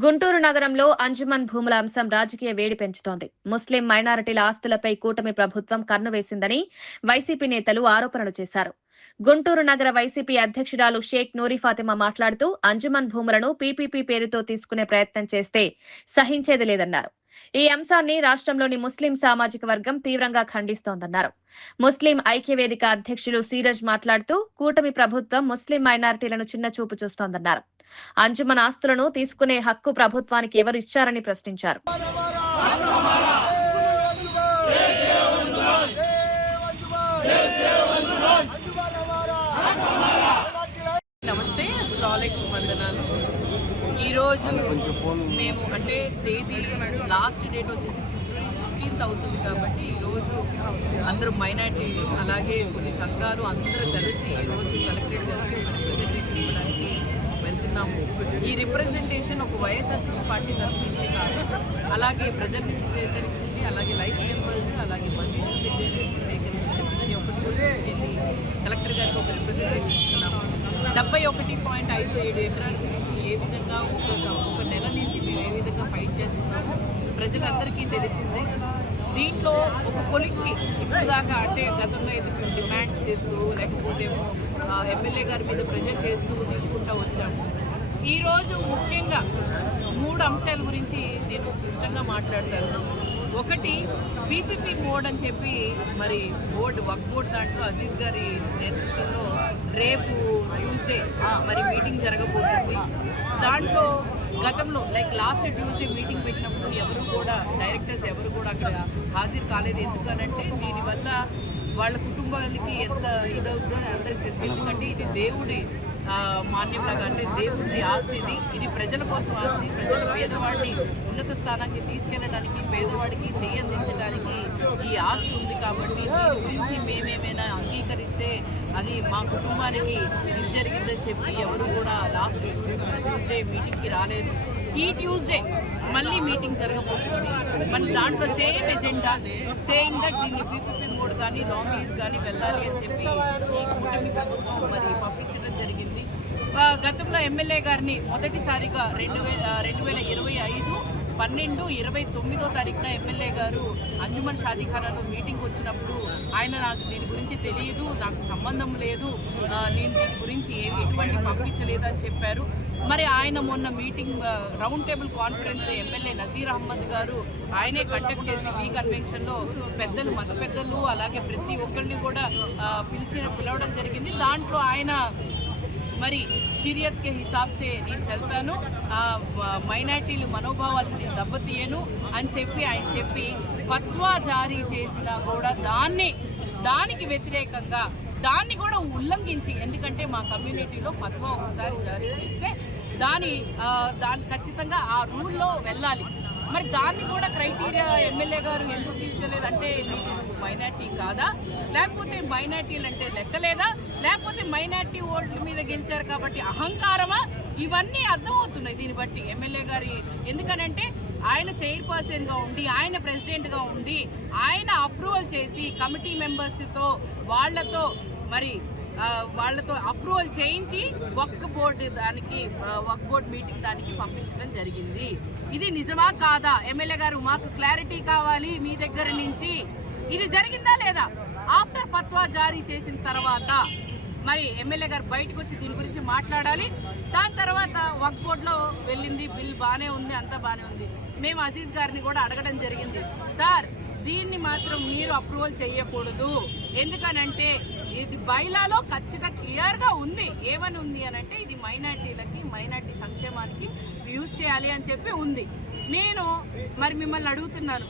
గుంటూరు నగరంలో అంజుమన్ భూముల అంశం రాజకీయ వేడి పెంచుతోంది. ముస్లిం మైనారిటీల ఆస్తులపై కూటమి ప్రభుత్వం కన్ను వేసిందని వైసీపీ నేతలు ఆరోపణలు చేశారు. గుంటూరు నగర వైసీపీ అధ్యక్షురాలు షేక్ నూరి ఫాతిమా మాట్లాడుతూ అంజుమన్ భూములను పీపీపీ పేరుతో తీసుకునే ప్రయత్నం చేస్తే సహించేది లేదన్నారు. ఈ అంశాన్ని రాష్ట్రంలోని ముస్లిం సామాజిక వర్గం తీవ్రంగా ఖండిస్తోందన్నారు. ముస్లిం ఐక్యవేదిక అధ్యక్షులు సీరజ్ మాట్లాడుతూ కూటమి ప్రభుత్వం ముస్లిం మైనారిటీలను చిన్నచూపు చూస్తోందన్నారు. అంజుమన్ ఆస్తులను తీసుకునే హక్కు ప్రభుత్వానికి ఎవరు ఇచ్చారని ప్రశ్నించారు. నమస్తే, అస్సలాముఅలైకుం, వందనాలు. ఈరోజు మేము అంటే తేదీ లాస్ట్ డేట్ వచ్చేసి ఫిబ్రవరి 16th అవుతుంది కాబట్టి ఈరోజు అందరూ మైనార్టీ అలాగే కొన్ని సంఘాలు అందరూ కలిసి ఈరోజు కలెక్టరేట్ గారికి ఒక రిప్రజెంటేషన్ ఇవ్వడానికి వెళ్తున్నాము. ఈ రిప్రజెంటేషన్ ఒక వైఎస్ఆర్సీపీ పార్టీ తరఫు నుంచి కాదు, అలాగే ప్రజల నుంచి సేకరించింది, అలాగే లైఫ్ మెంబర్స్, అలాగే మసీదుల దగ్గర నుంచి సేకరించింది. ప్రతి ఒక్కటి కూడా తీసుకెళ్ళి కలెక్టర్ గారికి ఒక రిప్రజెంటేషన్ ఇస్తున్నాము. 71.57 ఎకరాల గురించి ఏ విధంగా ఒక నెల నుంచి మేము ఏ విధంగా ఫైట్ చేస్తున్నామో ప్రజలందరికీ తెలిసిందే. దీంట్లో ఒక కొలిక్కి ఇప్పుడు దాకా అంటే గతంలో అయితే మేము డిమాండ్స్ చేస్తూ లేకపోతే ఎమ్మెల్యే గారి మీద ప్రెజర్ చేస్తూ తీసుకుంటూ వచ్చాము. ఈరోజు ముఖ్యంగా 3 అంశాల గురించి నేను క్లిష్టంగా మాట్లాడతాను. ఒకటి, పీపీపీ మోడ్ అని చెప్పి మరి వక్ బోర్డు దాంట్లో అజీజ్ గారి నేతృత్వంలో రేపు ట్యూస్డే మరి మీటింగ్ జరగబోతుంది. దాంట్లో గతంలో లాస్ట్ ట్యూస్డే మీటింగ్ పెట్టినప్పుడు ఎవరు కూడా డైరెక్టర్స్ ఎవరు కూడా అక్కడ హాజరు కాలేదు. ఎందుకనంటే దీనివల్ల వాళ్ళ కుటుంబాలకి ఎంత ఇదవుతుందో అందరికీ తెలుసు. ఎందుకంటే ఇది దేవుడి మాన్యంలాగా, అంటే దేవుడి ఆస్తి, ఇది ప్రజల కోసం ఆస్తి. ప్రజల పేదవాడిని ఉన్నత స్థానానికి తీసుకెళ్ళడానికి, పేదవాడికి చేయందించడానికి ఈ ఆస్తి ఉంది. కాబట్టి దీని గురించి మేమేమైనా అంగీకరిస్తే అది మా కుటుంబానికి ఇది జరిగిందని చెప్పి ఎవరు కూడా లాస్ట్ ట్యూస్డే మీటింగ్కి రాలేదు. ఈ ట్యూస్డే మళ్ళీ మీటింగ్ జరగబోతుంది. మళ్ళీ దాంట్లో సేమ్ ఎజెండా, సేయింగ్ దట్ దీన్ని పీపీపీ మోడ్ కానీ లాంగ్ లీజ్ కానీ వెళ్ళాలి అని చెప్పి ఈ కూటమి ప్రభుత్వం మరి పంపించడం జరిగింది. గతంలో ఎమ్మెల్యే గారిని మొదటిసారిగా 2025 12/29 తారీఖున ఎమ్మెల్యే గారు అంజుమన్ షాదీఖానాలో మీటింగ్ వచ్చినప్పుడు ఆయన నాకు దీని గురించి తెలియదు, నాకు సంబంధం లేదు, నేను దీని గురించి ఎటువంటి పంపించలేదు అని చెప్పారు. మరి ఆయన మొన్న meeting round table conference MLA Nazeer Ahmed గారు ఆయనే కండక్ట్ చేసి ఈ కన్వెన్షన్లో పెద్దలు, మత పెద్దలు, అలాగే ప్రతి ఒక్కరిని కూడా పిలవడం జరిగింది. దాంట్లో ఆయన మరి షరియత్ కే హిసాబ్సే నేను చెల్తాను, మైనార్టీలు మనోభావాలను నేను దెబ్బతీయను అని చెప్పి ఆయన చెప్పి ఫత్వా జారీ చేసినా కూడా దానికి వ్యతిరేకంగా దాన్ని కూడా ఉల్లంఘించి, ఎందుకంటే మా కమ్యూనిటీలో ఫత్వా ఒకసారి జారీ చేస్తే దాని ఖచ్చితంగా ఆ రూల్లో వెళ్ళాలి. మరి దాన్ని కూడా క్రైటీరియా ఎమ్మెల్యే గారు ఎందుకు తీసుకెళ్లేదంటే మీకు మైనార్టీ కాదా, లేకపోతే మైనార్టీలు అంటే లెక్కలేదా, లేకపోతే మైనార్టీ ఓట్ల మీద గెలిచారు కాబట్టి అహంకారమా? ఇవన్నీ అర్థమవుతున్నాయి దీన్ని బట్టి ఎమ్మెల్యే గారి. ఎందుకనంటే ఆయన చైర్పర్సన్గా ఉండి, ఆయన ప్రెసిడెంట్గా ఉండి, ఆయన అప్రూవల్ చేసి కమిటీ మెంబర్స్తో వాళ్ళతో అప్రూవల్ చేయించి వక్ బోర్డ్ మీటింగ్ దానికి పంపించడం జరిగింది. ఇది నిజమా కాదా? ఎమ్మెల్యే గారు మాకు క్లారిటీ కావాలి మీ దగ్గర నుంచి. ఇది జరిగిందా లేదా? ఆఫ్టర్ ఫత్వా జారీ చేసిన తర్వాత మరి ఎమ్మెల్యే గారు బయటకు వచ్చి దీని గురించి మాట్లాడాలి. దాని తర్వాత వక్ బోర్డులో వెళ్ళింది, బిల్ బాగానే ఉంది, అంతా బాగానే ఉంది. మేము అజీజ్ గారిని కూడా అడగడం జరిగింది, సార్ దీన్ని మాత్రం మీరు అప్రూవల్ చేయకూడదు, ఎందుకనంటే ఇది బైలాలో ఖచ్చితంగా క్లియర్గా ఉంది. ఏమని ఉంది అని అంటే ఇది మైనార్టీ సంక్షేమానికి యూజ్ చేయాలి అని చెప్పి ఉంది. నేను మరి మిమ్మల్ని అడుగుతున్నాను,